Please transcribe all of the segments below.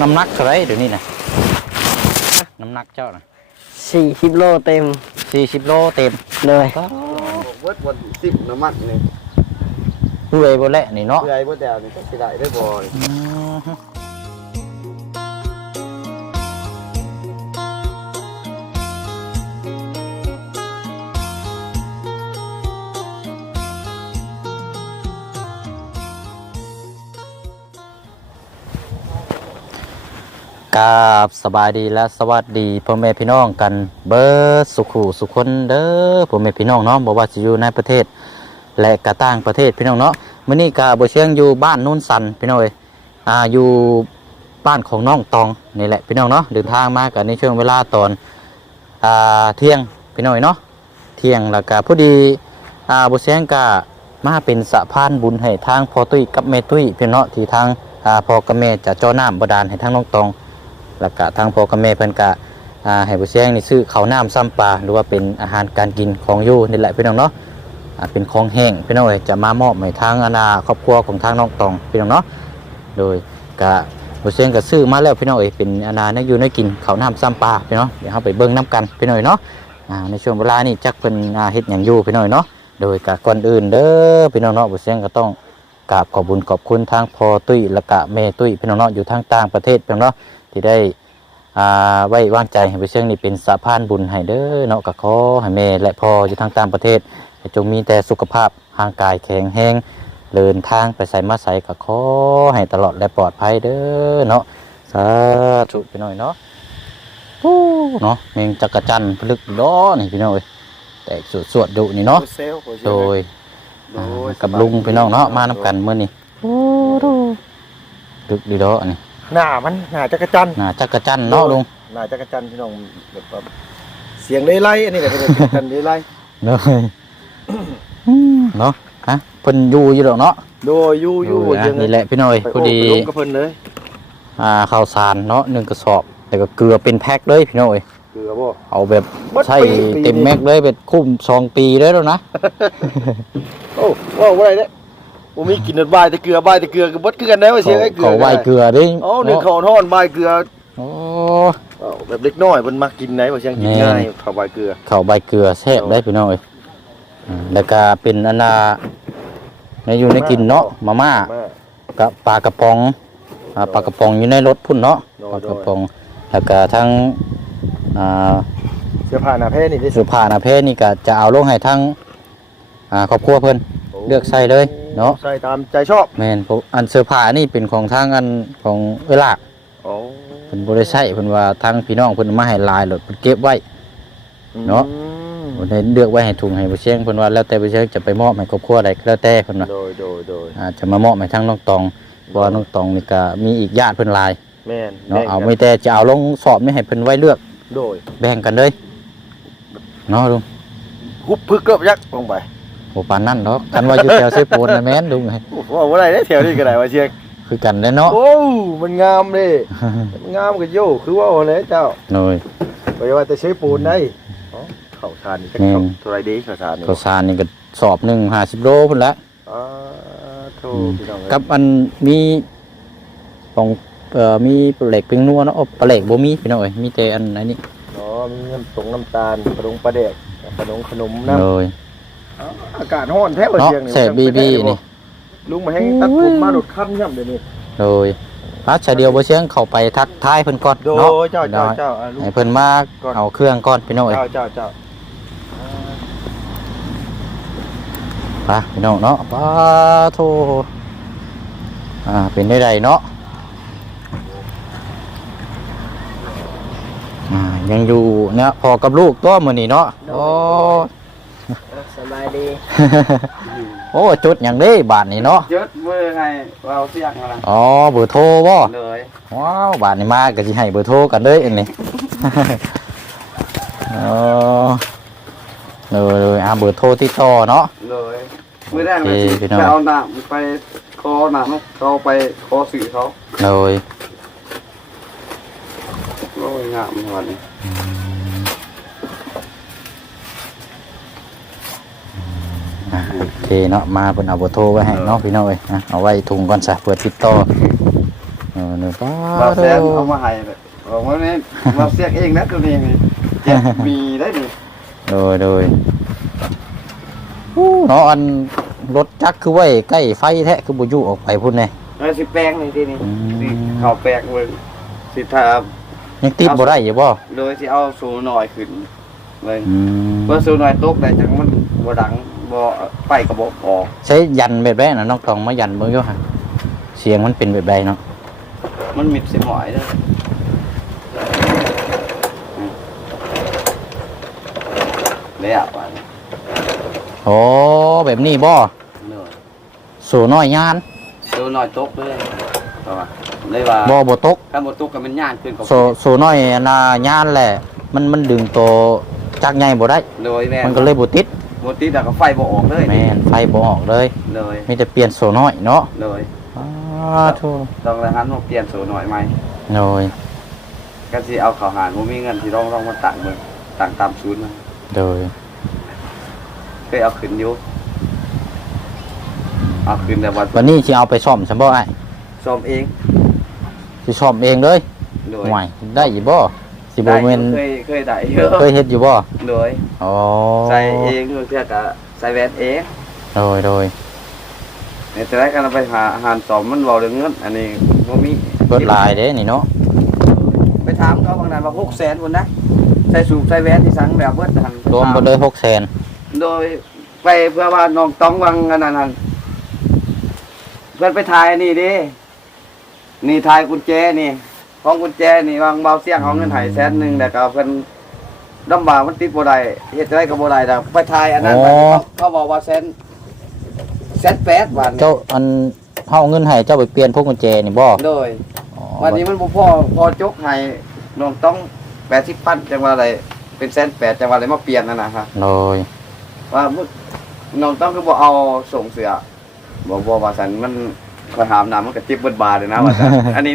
น้ำหนักเท่าไหรเดี๋ยวนี้นะน้ำหนักเจ้านะสี่สิบโลเต็มสี่สิบโลเต็มเลยเวิร์ดวันสิบน้ำมันนี่เพื่อยบ่แหละนี่เนาะเพื่อไอ้เวิร์ดแดวนี่ก็สิได้ได้บ่ กราบสบายดีและสวัสดีพ่อแม่พี่น้องกันเบิร์สุขุสุขคนเด้อพ่อแม่พี่น้องเนาะบอกว่าจะอยู่ในประเทศ และกระต่างประเทศพี่น้องเนาะมื้อนี้กาบเชียงอยู่บ้านนุ่นสันพี่น้องเอยอ่าอยู่บ้านของน้องตองนี่แหละพี่น้องเนาะเดินทางมากันในช่วงเวลาตอนอ่าเที่ยงพี่น้องเอ้ยเนาะเที่ยงแล้วก็พอดีอ่าบเชียงกามาเป็นสะพานบุญให้ทางพอตุ้ยกับแม่ตุ้ยพี่น้องเนาะที่ทางอ่าพอกับแม่จะเจ่อน้ำบาดาลให้ทางน้องตอง แล้วก็ทางพ่อกับแม่เพิ่นก็อ่าให้บ่เชียงนี่ซื้อข้าวน้ำซ้ำปลาหรือว่าเป็นอาหารการกินของอยู่นี่แหละพี่น้องเนาะอ่าเป็นของแห้งพี่น้องเอ๋ยจะมามอบให้ทางอนาครอบครัวของทางน้องตองพี่น้องเนาะโดยกะบุเซงก็ซื้อมาแล้วพี่น้องเอ๋ยเป็นอนาในอยู่ในกินข้าวน้ำซ้ำปลาพี่น้องเดี๋ยวเราไปเบิ่งน้ำกันพี่น้องเอ๋เนาะอ่าในช่วงเวลานี้จักเพิ่นอาเฮ็ดหยังอยู่พี่น้องเอ๋เนาะโดยกะก่อนอื่นเด้อพี่น้องเนาะบุเซงก็ต้องกราบขอบบุญขอบคุณทางพ่อตุ้ยและกะแม่ตุ้ยพี่น้องเนาะอยู่ทางต่างประเทศพี่น้องเนาะ ที่ได้อ่าไว้วางใจให้บุเซงนี่เป็นสะพานบุญให้เด้อเนาะก็ขอให้แม่และพ่ออยู่ทางต่างประเทศจงมีแต่สุขภาพร่างกายแข็งแรงเดินทางไปใส่มาใส่กับขอให้ตลอดและปลอดภัยเด้อเนาะสาธุพี่น้อยเนาะฮู้เนาะเมงจักรจันพลึกล้อนี่พี่น้อยแตกสวดสวดดุนี่เนาะโดยโดยกับลุงพี่น้องเนาะมานํกันเมื้อนี้ลึกดีเด้อนี่ หน้ามันหน้าจักรจันทร์น่าจักรจันทร์เนาะลุงหน้าจักรจันทร์พี่น้องแบบว่าเสียงได้ไล่อันนี้แหละเป็นจักรจันทร์ได้ไล่เนาะเนาะฮะเพิ่นอยู่อยู่ดอกเนาะโดยอยู่อยู่เอออะนี่แหละพี่น้อยไปพอดีโไปลงกับเพิ่นเลยอ่าข้าวสารเนาะหนึ่งกระสอบแต่ก็เกลือเป็นแพ็คเลยพี่น้อยเกลือบ่เอาแบบบัดใช่ปีปีเต็มแม็กเลยเป็นคุ้มสองปีเลยแล้วนะโอ้ว่าว่าอะไรเนี่ย บ่มีกินนบายแต่เกลือบายแต่เกลือก็บดคือกันได้ว่าเสียงไอ้เกลือเขาไหวเกลือดิอ๋อหนึ่งข้าวทอดบายเกลือโอ้อ้าวแบบเล็กน้อยเพิ่นมักกินไหนว่าเสียงกินแม่นง่ายข้าวบายเกลือเขาใบเกลือแซ่บได้พี่น้อยอืมแล้วก็เป็นอันนาในอยู่ในกินเนาะมาม่ามากับปลากระป๋องอ่าปลากระป๋องอยู่ในรถพุ่นเนาะโดยปลากระป๋องแล้วก็ทั้งอ่าเสื้อผ้าหน้าแพ้นี่ได้เสื้อผ้าหนาเพศนี่ก็จะเอาลงให้ทั้งอ่าครอบครัวเพิ่น เลือกใส่เลยเนาะใส่ตามใจชอบแม่นผมอันเสื้อผ้านี่เป็นของทางอันของเวลาโอ้เพิ่นบ่ได้ใช้เพิ่นว่าทางพี่น้องเพิ่นมาให้หลายโลดเพิ่นเก็บไว้เนาะอืมเพิ่นได้เลือกไว้ให้ถุงให้บ่เชียงเพิ่นว่าแล้วแต่บ่เชียงจะไปมอบให้ครอบครัวใดก็แล้วแต่เพิ่นว่าโดยโดยโดยอาจจะมามอบให้ทางน้องตองเพราะว่าน้องตองนี่ก็มีอีกญาติเพิ่นหลายแม่นเนาะแม่นเอากันไม่แต่จะเอาลงสอบนี่ให้เพิ่นไว้เลือกโดยแบ่งกันเลยเนาะลุงฮุบพึกเกือบยักษ์ลงไป บ่ปานนั้นดอกคันว่าอยู่แถวเซโปนน่ะแม่นลุงว่าว่าอะไรได้แถวนี้ก็ได้ว่าเชียงคือกันเด้อเนาะโอ้มันงามเลยมันงามกับโยคือว่าอะไรเจ้าโดยไปว่าแต่ใช้ปูนได้อ๋อข้าวสารนี่จะแม่นเท่าไรดีข้าวสารนี่ข้าวสารนี่ก็สอบหนึง50โลพุ่นละอ่าโธ่อืมพี่น้องเอ้ยกับอันมีของเอ่อมีปลาเหล็กเป็นนัวเนาะโอ้ปลาเหล็กบ่มีพี่น้องเอ้ยมีแต่อันอันนี้เนาะมีน้ำตรงน้ำตาลขนมปลาแดกขนมขนมน้ำเลย อ๋ออากาศร้อนแท้ว่าเนาะเชียงนี่แสบบีบีนี่ลุงมาให้ตัดผมมาโดดค่ำย่ำเดี๋ยวนี้เลยพัชเดียวบ่เชียงเข้าไปทักทายเพิ่นก่อนโดเนาะเจ้าเจ้าเจ้าอะลุงให้เพิ่นมาก่อนเอาเครื่องก่อนพี่น้องเอ้ยเจ้าเจ้าเจ้าไปพี่น้องเนาะปาโทอ่าเป็นได้ใดเนาะอ่ายังอยู่เนี่ยพอกับลูกตัวมื้อนี้เนาะโอ้ สบายดีโอ้จุดอย่างนี้บาทนี้เนาะเยอะเมื่อไงเราเสียงอะไรอ๋อเบอร์โทรบ่เลยว้าวบาทนี้มาก็สิให้เบอร์โทรกันเลยอันนี้อ๋อเลยเลยอ่าเบอร์โทรติดต่อเนาะเลยเมื่อแรกเลยโอเคพี่น้องไปเอาหนามไปคอหนามเขาไปคอสื่อเขาเลยโอ้ยงามวันนี้ อ่าโอ เคเนาะมาเพิ่นเอาเบอร์โทรไว้ให้เนาะพี่น้องเอ้ยอะเอาไว้ถุงก่อนซะเปิดติดต่อเออเนี่ยป้ามาแซนเอามาให้เลยบอกว่านี่มาเสียกเองนะตัวนี้นี่เจ็บมีได้นี่โดยโดยอู้เนาะอันรถจักรคือไว้ใกล้ไฟแท้คือบ่อยู่ออกไปพุ่นแน่เออสิแป้งนี่ที่นี่อืมสิเข้าแป้งเบิ่งสิถ้ายังติดบ่ได้อยู่บ่โดยสิเอาสูงหน่อยขึ้นเลยอืมเมื่อสูงหน่อยตกได้จังมันบ่ดัง บ่ไปกระบอกออกใช้ยันแบบใดน่ะน้องตองมายันเบิ่งอยู่หั่นเสียงมันเป็นแบบใดเนาะมันมิดสิหมอยเด้อแล้วอะโอ้แบบนี้บ่เนอะสู่น้อยยานสูงหน่อยตกเลยเพราะว่าเลยว่าบ่บ่ตกถ้าบ่ตกก็มันย่านขึ้นกับโซโซน้อยน่ะยานแหละ มันมันดึงตัวจักรใหญ่บ่ได้โดยแม่มันก็เลยบ่ติด บ่ติดแล้วก็ไฟบ่ออกเลยแม่นไฟบ่ออกเลย เลยมีแต่เปลี่ยนโซน้อยเนาะเลยอ้าโธ่ต้องเลยหันมาเปลี่ยนสูงหน่อยใหม่โดยก็สิเอาข้าวหารบ่มีเงินที่ต้องต้องมาตั้งเบิ่งตั้งตามศูนย์มาโดยเคยเอาขึ้นอยู่เอาขึ้นแต่ว่าวันนี้สิเอาไปซ่อมซั่นบ่อ้ายซ่อมเองสิซ่อมเองเลยโดยห่วยได้อยู่บ่ สิบ่ได้แม่นเคยเคยได้เยอะเคยเฮ็ดอยู่บ่โดยอ๋อใส่เองเพื่อก็ใส่แว่นเองโดยโดยในแต่แรกก็เราไปหาอาหารสอมมันเว้าเรื่องเงินอันนี้บ่มีเบิดลายเด้นี่เนาะไปถามเขาบางนั้นว่า600,000พุ่นนะใส่สูบใส่แว่นที่สั่งแบบเบิดหันรวมบ่เลย600,000โดยไปเพื่อว่าน้องต้องวังอันนั้นหั่นเพื่อนไปถ่ายนี่ดินี่ถ่ายกุญแจนี่ ของกุญแจนี่วางเบาเสียงเอาเงินให้แสนหนึงแต่ก็เพิ่นลำบากมันติดบ่ได้เฮ็ดจั่งใดก็บ่ได้ดอกไปถ่ายอันนั้นไปเขาเขาบอกว่าแสนแสนแปดบาทนี่เจ้าอันเฮาเอาเงินให้เจ้าไปเปลี่ยนพวกกุญแจนี่บ่โดย อ๋อวันนี้มันบ่พอพอจกให้น้องต้อง80พันจังว่าอะไรเป็นแสนแปดจังว่าอะไรมาเปลี่ยนนั่นน่ะฮะโดยว่ามึงน้องต้องคือบ่เอาส่งเสือบ่บ่ว่าสันมันคอยหามน้ำมันก็จิบเบิดบาทเลยนะว่าสันอันนี้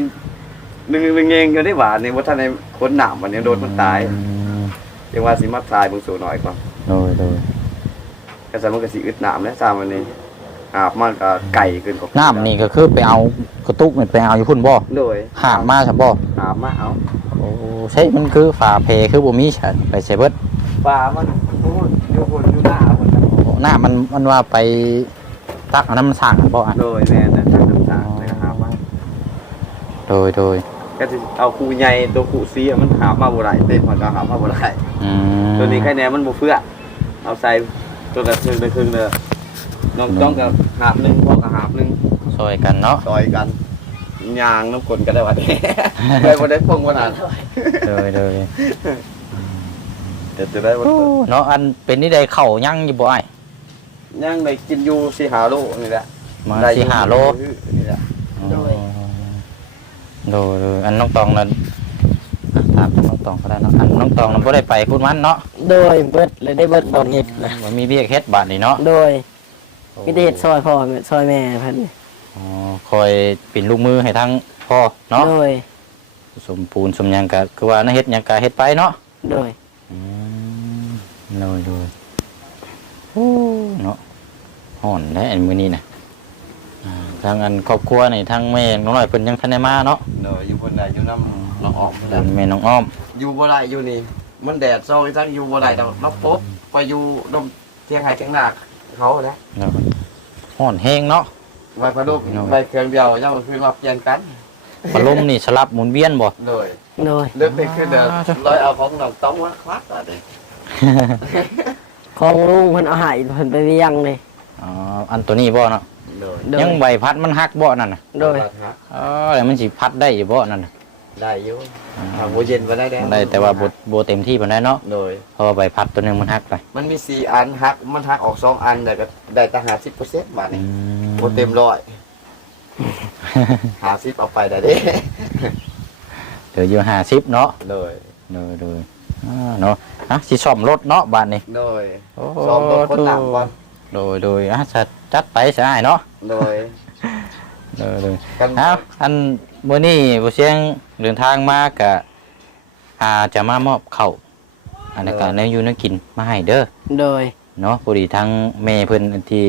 นึงนึงเองอยู่ได้บาทนี่บ่ทันได้คนหนามวันนี้โดนมันตายอืมจังว่าสิมาทายเบิ่งสูหน่อยก่อนโดยโดยก็สันมันก็สิอึดน้ำแล้วซามวันนี้อาบมันก็ไก่ขึ้นกว่าน้ำนี่ก็คือไปเอากระตุกนี่ไปเอาอยู่พุ่นบ่โดยหามาซะบ่หามมาเอาโอ้ใช่มันคือฝาเพคือบ่มีฉันไปใส่เบิดปลามันพูดอยู่คนอยู่หน้าคนน่ะโอ้หน้ามันมันว่าไปตักเอาน้ำมันสั่งบ่อะโดยแม่นนะทางน้ำตาลแล้วก็หามมาโดยโดย ก็สิเอาคูใหญ่ตัวคูซีอะมันหามมาบ่ได้เต็มมันก็หามมาบ่ได้อืมตัวนี้แค่แนนมันบ่เฟื่อเอาใส่ตัวละครึ่งละครึ่งเด้อน้องต้องกับหาบหนึงพ่อกับหาบหนึงช่วยกันเนาะซอยกันยางน้ำกลนก็ได้ว่าได้ได้บ่ได้พงบ่นานโดยโดยเดี๋ยวจะได้บ่โอ้เนาะอันเป็นนี่ได้เข้ายังอยู่บ่อ้ายยังได้กินอยู่สิหาโลนี่แหละมาได้อสิยู่หาโลนี่แหละโดย โดยโดยอันน้องตองนั้นอะถามน้องตองก็ได้เนาะอันน้องตองนั้นบ่ได้ไปคุณมันเนาะโดยเบิดเลยได้เบิดบอลเห็ดนะมันมีเบี้ยเฮ็ดบาทนี่เนาะโดยมีแต่เห็ดซอยพ่อแม่ซอยแม่เพันอ๋อคอยปิ่นลูกมือให้ทั้งพ่อเนาะโดยสมปูนสมหยังก็คือว่าน่าเฮ็ดหยังก็เฮ็ดไปเนาะโดยอืมโดยโดยโอ้เนาะฮ้อนแท้อันมื้อนี้น่ะอ่า ทางอันครอบครัวนี่ทางแม่น้องน้อยเพิ่นยังทันได้มาเนาะเด้ออยู่บนใดอยู่น้ำน้องออกทางแม่น้องอ้อมอยู่บ่ได้อยู่นี่ มันแดดซอยจังอยู่บ่ได้ดอกน้ำปุ๊บไปอยู่ดมเที่ยงไห้เที่ยงหน้าเขาแหละเนาะฮ้อนแฮงเนาะไว้พะลูกไปเครื่องเดียวเจ้าคืนมาเปลี่ยนกันพัดลมนี่สลับหมุนเวียนบ่เลยโดยเลือกไปขึ้นเด้อร้อยเอาของน้องต้องมาควักอะเด้ของลุงเพิ่นเอาใหายเพิ่นไปเลี้ยงเลยอ๋ออันตัวนี้บ่เนาะ เลยโดย ยังใบพัดมันหักบ่นั่นน่ะโดยเออแล้วมันสิพัดได้อยู่บ่นั่นน่ะได้อยู่ทางโบเย็นมาได้แล้วได้แต่ว่าบ่บ่เต็มที่ปานใดเนาะโดย เพราะว่าใบพัดตัวหนึงมันหักไปมันมีสี่อันหัก มันหักออกสองอันแต่ก็ได้แต่หาสิบเปอร์เซ็นต์บาทอืนี่มโบเต็มร้อย หาสิบเอาไปได้เด้ เหลืออยู่50เนาะเลยโดยโดยอ่าเนาะอะสิซ่อมรถเนาะบ้านนี้ โดยโอ้ซ้อมรถคนหนักก่อนโดยโดยอะจะ จัดไปซะอ้ายเนาะโดยโดยโดยกันเอ้าอันมื้อนี้บ่เสียงเดินทางมาก็อาจะมามอบข้าวอันนั้นก็แนวอยู่แนวกินมาให้เด้อโดยเนาะพอดีทั้งแม่เพิ่นที่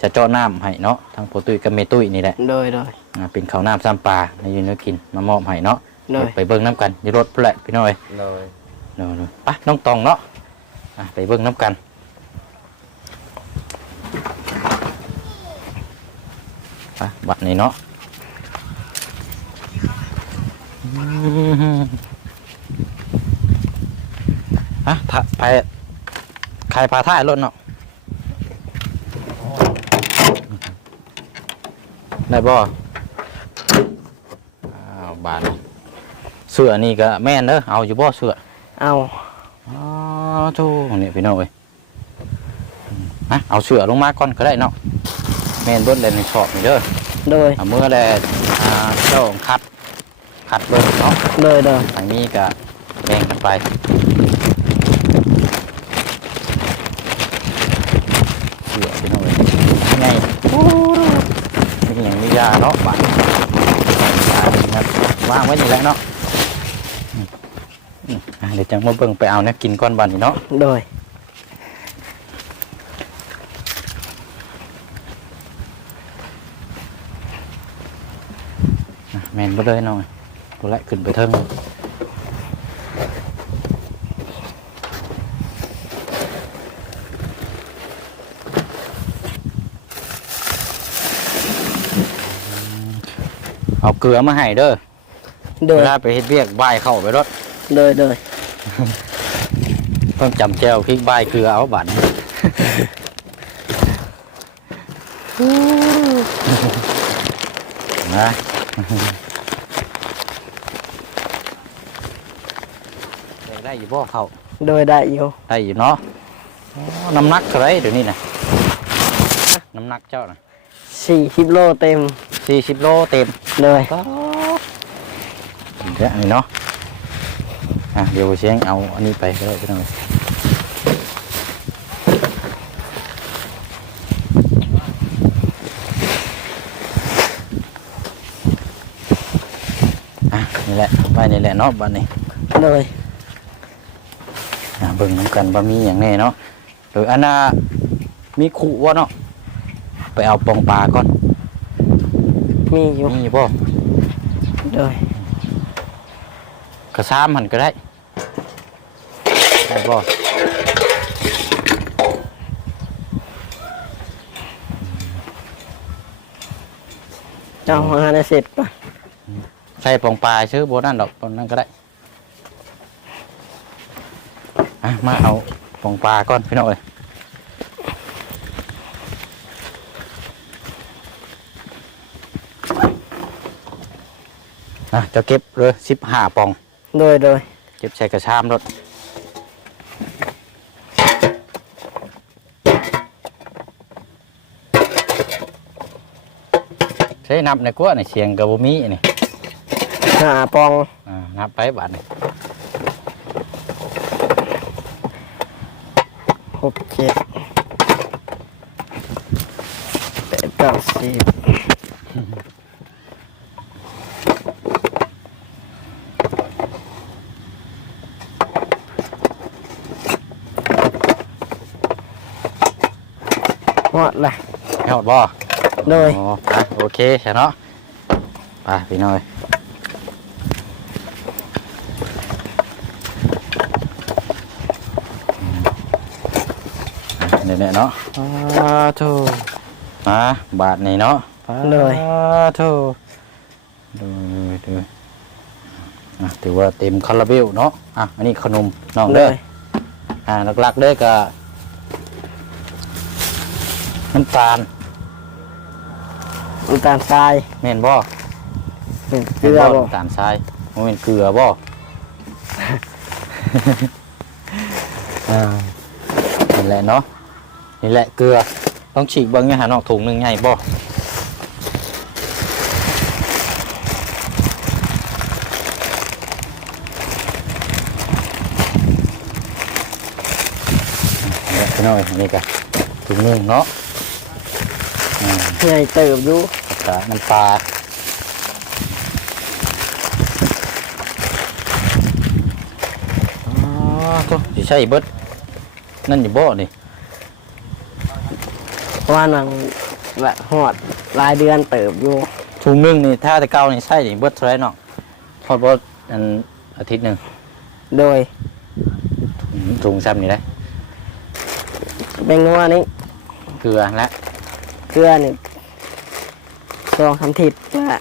จะเจาะน้ำให้เนาะทั้งพ่อตุ้ยกับแม่ตุ้ยนี่แหละโดยโดยอ่าเป็นข้าวน้ำซ้ำปลาในอยืนเนื้อกินมามอบให้เนาะโดยไปเบิ่งน้ำกันอยู่รถพุ่นแหละพี่น้อยเลยเนาะๆไปน้องตองเนาะอะไปเบิ่งน้ำกัน ไปบัดนี้เนาะอืมอะถ้าไปใครพาท่ายรถเนาะได้บ่อ้าวบาดนี้เสื้อนี่ก็แม่นเด้อเอาอยู่บ่เสื้อเอาอ๋อทูนี่พี่น้องเอ้ยอืมนะเอาเสือลงมาก่อนก็ได้เนาะแม่นเบิ้ลเลยในชอบนี่เด้อโดยเอาเมื่อแลอ่าเจ้าคัดคัดเบิ้ลเนาะโดยโดยทางนี้ก็แบ่งกันไปเสือพี่น้องเอ้ยไงนี่อย่างนี้ยาเนาะบาดยานี่ครับวางไว้นี่แหละเนาะอืมอืมอะเดี๋ยวจังมาเบิ่งไปเอาเนี่ยกินก้อนบันนี่เนาะ โดย อะแมน ไปเลยหน่อยตัวแรกขึ้นไปเทิงเอาเกลือมาให้เด้อโดยเวลาไปเฮ็ดเวียกบายเข้าไปรถโดยโดยต้องจำแจวพริกบายเกลือเอาบัตรนะ ได้อยู่บ่เขาโดยได้อยู่ได้อยู่เนาะอ๋อน้ำหนักเท่าไหรเดี๋ยวนี้นะน้ำหนักเจ้านะสี่สิบโลเต็มสี่สิบโลเต็มโดยเดี๋ยวนี่เนาะอะเดี๋ยวเชียงเอาอันนี้ไปก็ได้พี่น้องอะนี่แหละไว้นี่แหละเนาะบ้านนี้โดยอะ เบิ่งน้ำกันว่ามีอย่างแน่เนาะโดยอันน่ะมีขู่วะเนาะไปเอาปองปลาก่อนมีอยู่มีบ่โดยกระซ้ำหันก็ได้ได้บ่เจ้าหาได้เสร็จปะใส่ปองปลาซื้อโบนั่นดอกตอนนั้นก็ได้ อะมาเอาปองปลาก่อนพี่น้องเอ้ยอะจะเก็บเลยสิบห้าปอง โดยโดยเก็บใส่กระชามรถใช้นับในกว่าในเชียงกระบุมีนี่หาปอง อ่านับไปบาทนี่ หกเจ็ดแปด เก้าสิบหมดละไม่หมดบ่ โดย อ๋อไปโอเคใช่เนาะไปพี่น้อยเนี่ยเนี่ยเนาะปาทู มาบาทนี่เนาะปาเลยทูดูดูอะถือว่าเต็มคาราเบลเนาะอะอันนี้ขนมน้องเลเด้อยอ่าหลักๆเด้อก็น้ำตาลน้ำตาลทรายแม่นบ่เป็นเกเกลืลืออบ่บ่น้ำตาลทรายบ่แม่นเกลือบ่อ่านี่แหละเนาะนี่แหละเกลือ ต้องฉีกเบิ่งเนี่ยหาน้องถุงหนึงใหญ่บ่นี่พี่น้อยนี่ก็ถุงหนึงเนาะอ่าใหญ่เติบอยู่กะน้ำปลาอ๋อตัวสิใช่เบิดนั่นอยู่บ่นี่ เพราะว่านังแบบหอดรายเดือนเติบอยู่ถุงหนึงนี่ถ้าแต่เก่านี่ใช่นี่เบิดเท่าไหร่เนาะพอดบ่อันอาทิตย์หนึงโดยอืมถุงซ้ำนี่ได้เป็นงัวนี่เกลือและเกลือนี่สองคำทิศละ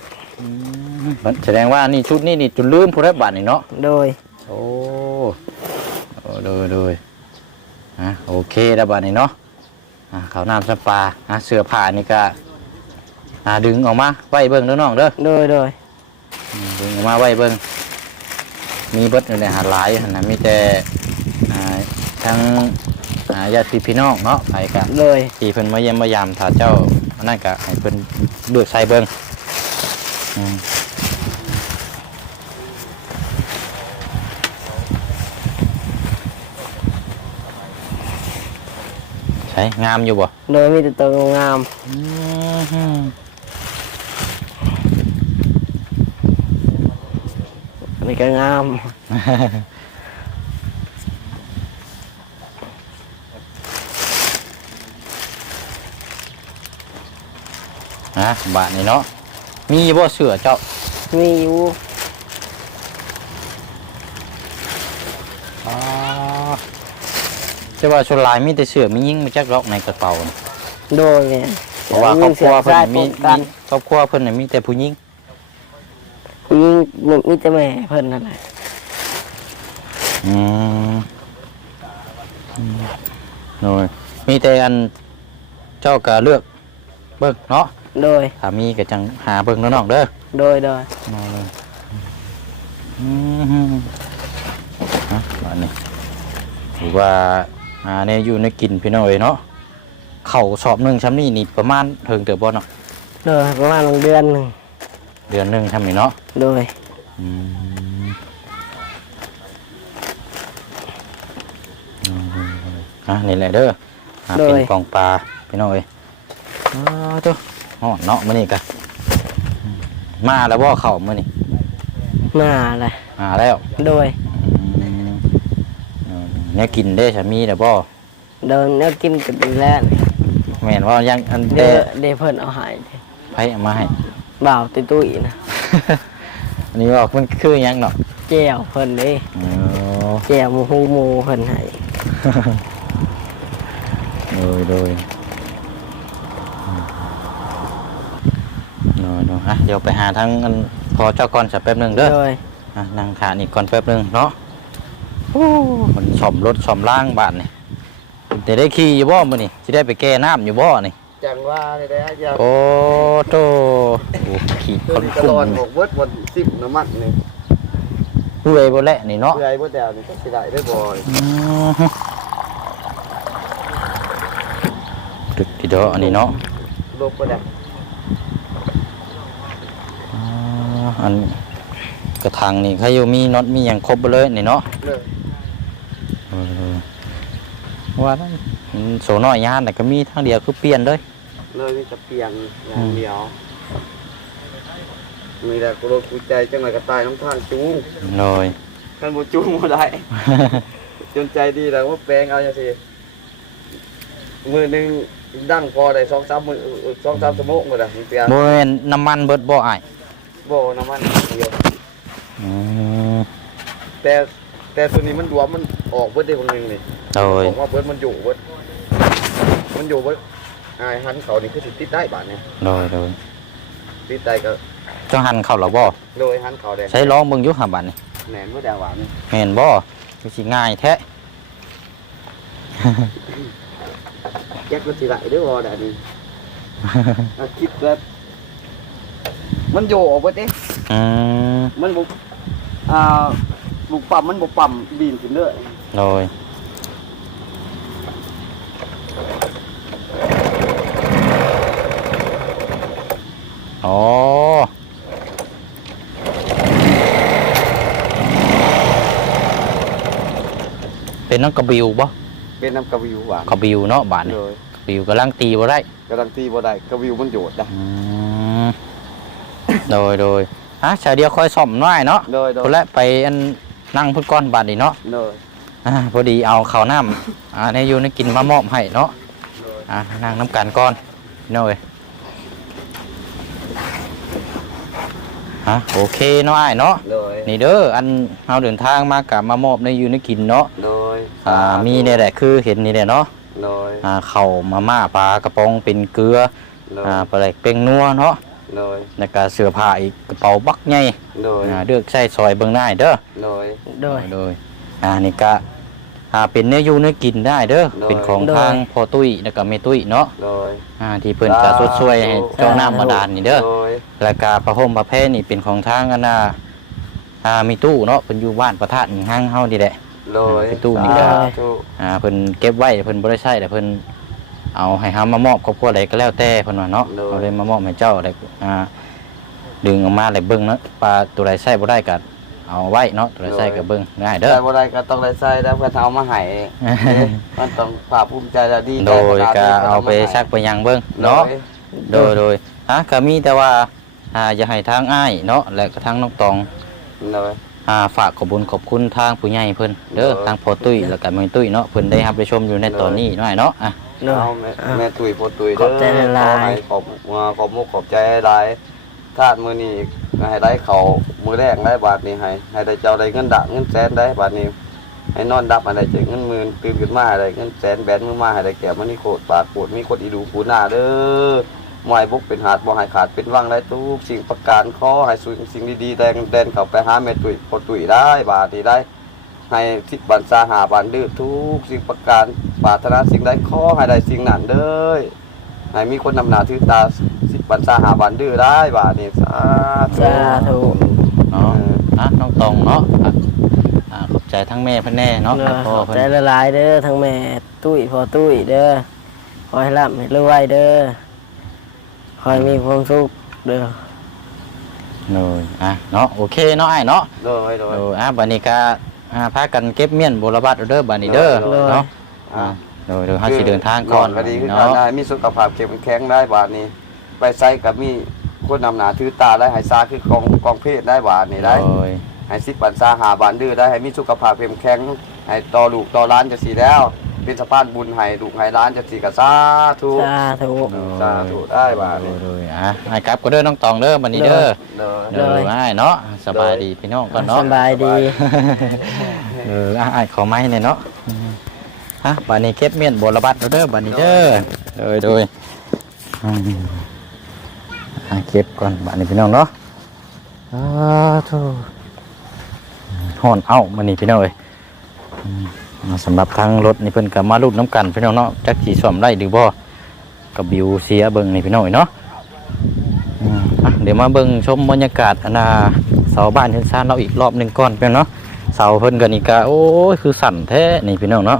มันแสดงว่านี่ชุดนี้นี่จนลืมผู้รับบาทนี่เนาะ โดย โอ้โอ้โดยโดยอะโอเคแล้วบาทนี่เนาะ อะข้าวน้ำสปลาอะเสื้อผ้านี่ก็อะดึงออกมาไว้เบิ่งเด้อน้องเด้อโดยโดยอืมดึงออกมาไว้เบิ่งมีเบิดอยู่ในหาหลายหั่นนะมีแต่อ่าทั้งอ่าญาติพี่น้องเนาะไปกัน โดยที่เพิ่นมาเยี่ยมมายามถ้าเจ้าอันนั้นก็ให้เพิ่นเลือกใส่เบิ่งอืม ช่งามอยู่บ่โดยมีแต่ตัวงามอันนี้ก็งามนะบาทนี่เนาะมีบ่เสือเจ้า มีอยู่ อ๋อ แต่ว่าส่วนหลายมีแต่เสือมียิ่งมาจักล็อกในกระเป๋าน่ะโดยเนี่ยเพราะว่าครอบครัวเพิ่นได้น่ะมีกันมีครอบครัวเพิ่นน่ะมีแต่ผู้หญิงผู้หญิงมีแต่แม่เพิ่นนั่นแหละอืมอืมโอ้ยมีแต่อันเจ้าก็เลือกเบิ่งเนาะโดย ถ้ามีก็จังหาเบิ่งเนาะน้องเด้อ โดยโดยมาเลยอืมฮะอันนี้ถือว่า อ่าเนี่ยอยู่ในกินพี่น้องเอ้ยเนาะเข่าวสอบหนึ่งช้ำนี่นี่ประมาณเทิงเติบบ่เนาะโดยประมาณเดือนหนึ่งเดือนหนึ่งทำนี่เนาะโดยอืมอืมอะนี่แหละเด้ออะเป็นกองปลาพี่น้องเอ้ยอ้าวตัวอ๋อเนาะมื้อนี้กะอืมมาแล้วบ่เข้ามื้อนี้มาเลยมาแล้ว โดยอืม เออเนี่ยกินได้สามีแต่บ่เดินเนี่ยกินกันดีแล้วแม่นว่ายังอันเดเด้เดเพิ่นเอาใหายไผเอามาให้ บ่าวตุ้ยตุ้ยนะอันนี้บอกมันคือหยังเนาะแก้วเพิ่นเด้อ๋อ แก้วหมูฮูหมูเพิ่นให้โดยโดยอืมโดยโดยอะเดี๋ยวไปหาทั้งอันพอเจ้าก่อนสักแป๊บหนึงเด้อโดยอะนั่งขานี่ก่อนแป๊บหนึงเนาะโอ้มันสอมรถสอมล่างบาทนี่แต่ได้ขี่อยู่บ่มื้อนี่สิได้ไปแก้น้ำอยู่บ่นี่จังว่าได้ได้ยังโอ้โตโอ้ขี่คตัวนนี้ตคุ้ลอดมบอกเบิดวันสิบน้ำมันนี่เพื่อยบ่แหละนี่เนาะเพื่อไอ้บ่แดวนี่ก็สิได้ได้บ่อยอืมตึกทีเดียวอันนี้เนาะลบบ่ได้อ่าอันกระถางนี่เขาอยู่มีน็อตมีอย่างครบเบ่เลยนี่เนาะเลยเออ ว่านั่นมันโสน้อยยานแต่ก็มีทางเดียวคือเปลี่ยนเลยเลยมีแต่เปียงอย่างเดียว มีแต่กูรถกูใจจังไรก็ตายน้ำทางจูงเลยคันบ่จูงบ่ได้จนใจดีแล้วว่าแปลงเอาจังซี่มือหนึงดังพอได้2-3มื้อ2-3ชั่วโมงบ่ได้เปียงโมเมนน้ำมันเบิดบ่อ้ายบ่น้ำมันเดียวอืมแต่ แต่ตัวนี้มันรวมมันออกเบิดได้บางนึงนี่โดยบอกว่าเบิดมันอยู่เบิดมันอยู่เบิดอายหันเขานี่คือสิติดได้บาดเนี่ยโดยโดยติดได้ก็เจ้าหันเข้าแล้วบ่โดยหันเขาแดงใช้ร้องเบิ่งอยู่หาบัดนี่แหนมบ่ได้หวานนี่แม่นบ่คือสิง่ายแท้แยกมันสิได้เด้อบ่ได้นี่อะคิดแบบมันโยออกเบิดเด้อืมมันบ่อ่า บุกปั๊มมันบ่ปั๊มบีนขึ้นเด้อโดยอ๋อเป็นน้องกระบิวบ่เป็นน้ำกระวิวหวานกระบิวเนาะบาดนี่เลยกระบิวกำลังตีบ่ได้กำลังตีบ่ได้กระวิวมันโยดได้อืมโดยโดยฮะชายเดียวคอยซ่อมหน่อยเนาะ เลยโดคนยละไปอัน นั่งพุ่นก้อนบาดนี่เนาะเลยอ่าพอดีเอาข้าวน้ำอ่าในอยู่ในกินมามอบให้เนาะเลยอ่านั่งน้ำกันก้อนพี่น้อยฮะโอเคเนาะอ้ายเนาะโดยนี่เด้ออันเฮาเดินทางมากับมามอบในอยู่ในกินเนาะโดยอ่ามีเนี่ยแหละคือเห็นนี่แหละเนาะโดยอ่าข้าวมาม่าปลากระป๋องเป็นเกลือโดยอ่าปลาแหลกเป็งนัวเนาะ โดยแล้วก็เสื้อผ้าอีกกระเป๋าบักใหญ่โดยอ่าเลือกใช้ซอยเบิ่งได้เด้อโดย โดย โดยอ่านี่ก็อ่าเป็นเนื้ออยู่เนื้อกินได้เด้อโดย เป็นของโดยทางพ่อตุ้ยแล้วก็แม่ตุ้ยเนาะโดย อ่าที่เพิ่นก็สดช่วยให้เจ้าน้ำบาดาลนี่เด้อ โดยแล้วก็พระห่มพระแพร่นี่เป็นของทางอันน่ะอ่ามีตู้เนาะเพิ่นอยู่บ้านประทาดห้างเฮานี่แหละ โดยไปตู้นี่ก็ สาธุอ่าเพิ่นเก็บไว้เพิ่นบ่ได้ใช้แต่เพิ่น เอาให้เฮามามอบครอบครัวใดก็แล้วแต่เพิ่นว่าเนาะเอาเลยมามอบให้เจ้าแล้วอ่าดึงออกมาแล้วเบิ่งเนาะปลาตัวใดใช้บ่ได้ก็เอาไว้เนาะตัวใดใช้ก็เบิ่งง่ายเด้อได้บ่ได้ก็ต้องได้ใส่แล้วเพื่อเอามาให้มันต้องภาคภูมิใจและดีใจโดยขนาก็นี้เอาไปชักไปยังเบิ่งเนาะโดยโดยโดยอะก็มีแต่ว่าอ่าอย่าให้ทางอ้ายเนาะและก็ทางน้องตองโดย อ่าฝากขอบคุญขอบคุณทางผู้ใหญ่เพิ่นเด้อเด้อทางพ่อตุ้ยแล้วก็แม่ตุ้ยเนาะเพิ่นได้รับได้ชมอยู่ในตอนนี้หน่อยเนาะอะ โดยเอาแม่อ่าแม่ตุยพ่อตุยขอบใจหลายๆ ขอให้ขอบอ่าขอบมุกขอบใจหลายทาดมื้อนี้ให้ได้เขามื้อแรกได้บาทนี้ให้ให้ได้เจ้าได้เงินดะเงินแสนได้บาทนี้ ให้นอนดับอะไรเจ็เงินหมื่นตื่นขึ้นมาอะไรเงินแสนแบนมือมาอะไรแก่มันนี่โคตรปากโคตรมีคนอีดูปูหน้าเด้อมวยบุกเป็นหาดบ่ให้ขาดเป็นว่างได้ทุกสิ่งประการขอให้สิ่งสิ่งดีๆแดงแดนเข้าไปหาแม่ตุยพอตุยได้บาทนี้ได้ ให้ทิศบันซาหาบันดื้อทุกสิ่งประการปรารถนาสิ่งใดขอให้ได้สิ่งนั้นเด้อให้มีคนนำหน้าถือตาสิบบันซาหาบันดื้อได้บาทนี้สาธุสาธุเนาะอะน้องตองเนาะอะอ่าขอบใจทั้งแม่เพิ่นแน่เนาะเด้อพ่อขอบเพิ่ใจนละลายๆเด้อทั้งแม่ตุ้ยพ่อตุ้ยเด้อขอให้ร่ำให้รวยเด้อขอให้มีความสุขเด้อเลยอะเนาะโอเคเนาะอ้ายเนาะโดยโดยโอ้อะบัดนี้ก็ อ่าพากันเก็บเมียนบุรบัตเด้อบัดนี้เด้อเด้อเนาะอ่าโดยโดยเฮาสิเดินทางก่อนก็ดีขึ้นเนาะได้มีสุขภาพเข้มแข็งได้บาทนี้ ไปใส่กับมีคนนำหนาถือตาได้ให้ซาคือกองกองเพศได้บาทนี้ได้โดยให้สิบปันซาหาบานดื้อได้ให้มีสุขภาพเข้มแข็งให้ต่อลูกต่อร้านจะสีแล้ว เป็นสะพานบุญให้ลูกให้ร้านจะสีกับซาทุสาธุสาธุได้บาทโดนี้ยโดยอะให้กลับก็เด้อน้องตองเด้อบัดนี้เด้อเด้อเด้ออ้ายเนาะสบายดีพี่น้องก่อนเนาะ สบายดี เอออะอ้ายขอไม้เนี่ยเนาะอืมฮะบัดนี้เก็บเมียนบุรบัตเด้อบัดนี้เด้อโดยโดยอืมอะเก็บก่อนบัดนี้พี่น้องเนาะอ้าวโธ่ห่อนเอ้ามันนี่พี่น้องเอ้ยอืมอ่า สำหรับทางรถนี่เพิ่นก็มาลุดน้ำกันพี่น้องเนาะจักสิซ่อมได้หรือบ่กับบิวเสียเบิ่งนี่พี่น้องเอ้ยเนาะเดี๋ยวมาเบิ่งชมบรรยากาศอนาเสาบ้านเฮือนซานเราอีกรอบหนึ่งก่อนพี่น้องเนาะเสาเพิ่นก็นี่ก็โอ้ยคือสั่นแท้นี่พี่น้องเนาะ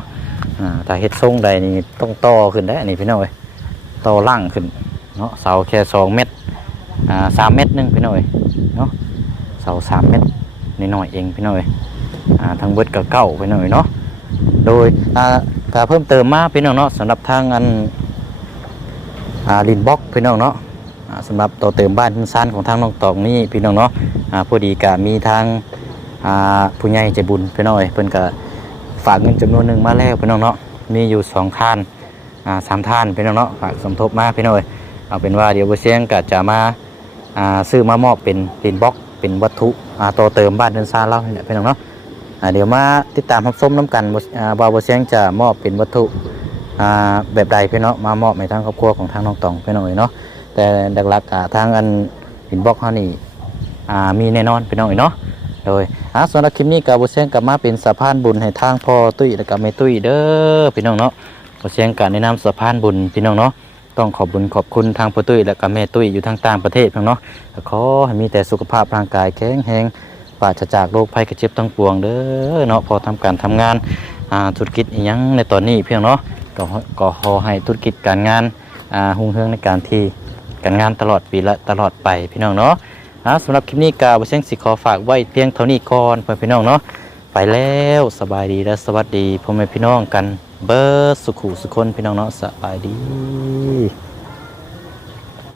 อ่าถ้าเฮ็ดทรงใดนี่ต้องต่อขึ้นได้นี่พี่น้องเอ้ยต่อล่างขึ้นเนาะเสาแค่สองเมตรสามเมตรหนึงพี่น้องเอ้ยเนาะเสาสามเมตรน้อยเองพี่น้องเอ้ยอ่าทั้งเบิดก็เก้าพี่น้องเอ้ยเนาะ โดยอ่าถ้าเพิ่มเติมมาพี่น้องเนาะสำหรับทางอันอ่าลินบ็อกพี่น้องเนาะสำหรับต่อเติมบ้านสั้นของทางน้องตองนี่พี่น้องเนาะอ่าพอดีกะมีทางอ่าผู้ใหญ่ใจบุญพี่น้องเอ้ยเพิ่นก็ฝากเงินจำนวนหนึ่งมาแล้วพี่น้องเนาะมีอยู่สองท่านอ่าสามท่านพี่น้องเนาะฝากสมทบมาพี่น้องเอ้ยเอาเป็นว่าเดี๋ยวบ่เสียงก็จะมาอ่าซื้อมามอบเป็นลินบ็อกเป็นวัตถุอ่าต่อเติมบ้านเรือนซ่านเราเนี่ยพี่น้องเนาะ เดี๋ยวมาติดตามรับชมน้ำกันบ่อ่าบาวบเสียงจะมอบเป็นวัตถุแบบใดพี่น้องมามอบในทางครอบครัวของทางน้องตองพี่น้องเอ๋ยเนาะแต่หลักๆอ่าทางอันหินบล็อกเฮานี่มีแน่นอนพี่น้องเอ๋ยเนาะโดยอ่าสำหรับคลิปนี้กับบเสียงกับมาเป็นสะพานบุญให้ทางพ่อตุ้ยและกับแม่ตุ้ยเด้อพี่น้องเนาะบเสียงการแนะนำสะพานบุญพี่น้องเนาะต้องขอบบุญขอบคุณทางพ่อตุ้ยและกับแม่ตุ้ยอยู่ทางต่างประเทศพี่น้องเนาะขอให้มีแต่สุขภาพร่างกายแข็งแรง ปราศจากโรคภัยกระเจ็บทั้งปวงเด้อเนาะพอทำการทำงานอ่าธุรกิจอิหยังในตอนนี้เพียงเนาะก็ขอก็ขอให้ธุรกิจการงานอ่าหุ่งเฮืองในการที่การงานตลอดปีละตลอดไปพี่น้องเนาะอ่าสำหรับคลิปนี้กาบเชียงสิขอฝากไว้เพียงเท่านี้ก่อนเพื่อนพี่น้องเนาะไปแล้วสบายดีและสวัสดีพ่อแม่พี่น้องกันเบิร์สุขุสุคนพี่น้องเนาะสบายดี